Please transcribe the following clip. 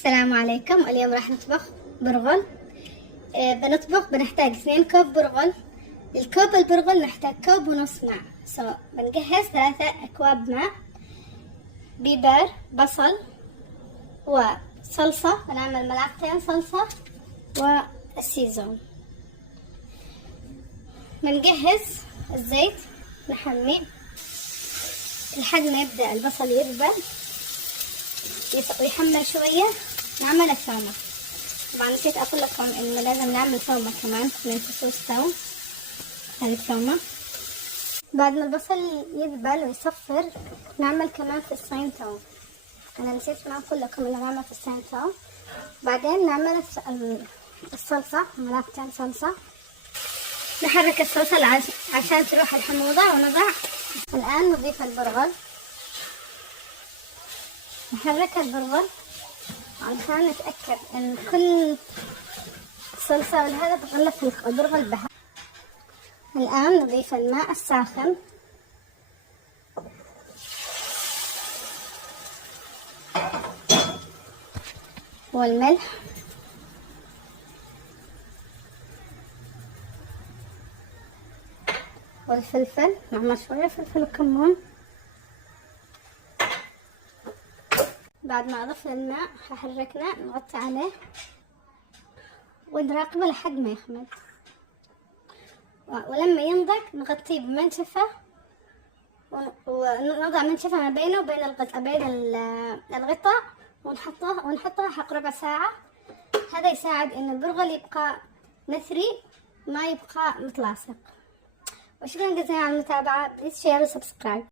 السلام عليكم. اليوم راح نطبخ برغل. بنحتاج 2 كوب برغل. الكوب البرغل نحتاج 1.5 كوب ماء. بنجهز 3 أكواب ماء، بيبر، بصل، وصلصة. بنعمل 2 ملعقة صلصة والسيزون. بنجهز الزيت، نحمي لحد ما يبدأ البصل يذبل ويحمر شوية. نعمل الثومة. طبعا نسيت أقول لكم إنه لازم نعمل ثومة كمان، 2 فصوص ثوم. هذه الثومة. بعد ما البصل يذبل ويصفر نعمل كمان فصين ثوم. أنا نسيت ما أقول لكم إنه نعمل فصين ثوم. بعدين نعمل الصلصة، 2 ملعقة صلصة. نحرك الصلصة عشان تروح الحموضة ونضع. الآن نضيف البرغل. نحرك البرغل عشان نتأكد ان كل الصلصة والهذا تغلف البرغل بها. الآن نضيف الماء الساخن والملح والفلفل. نعمل شوية فلفل وكمون. بعد ما أضفنا الماء حركنا، نغطي عليه ونراقبه لحد ما يخمد، ولما ينضج نغطيه بمنشفة ونضع منشفة ما بينه وبين الغطاء ونحطه حق ربع ساعة. هذا يساعد إن البرغل يبقى نثري ما يبقى متلاصق. وشكرا جزيلا على المتابعة. بليز شير وسبسكرايب.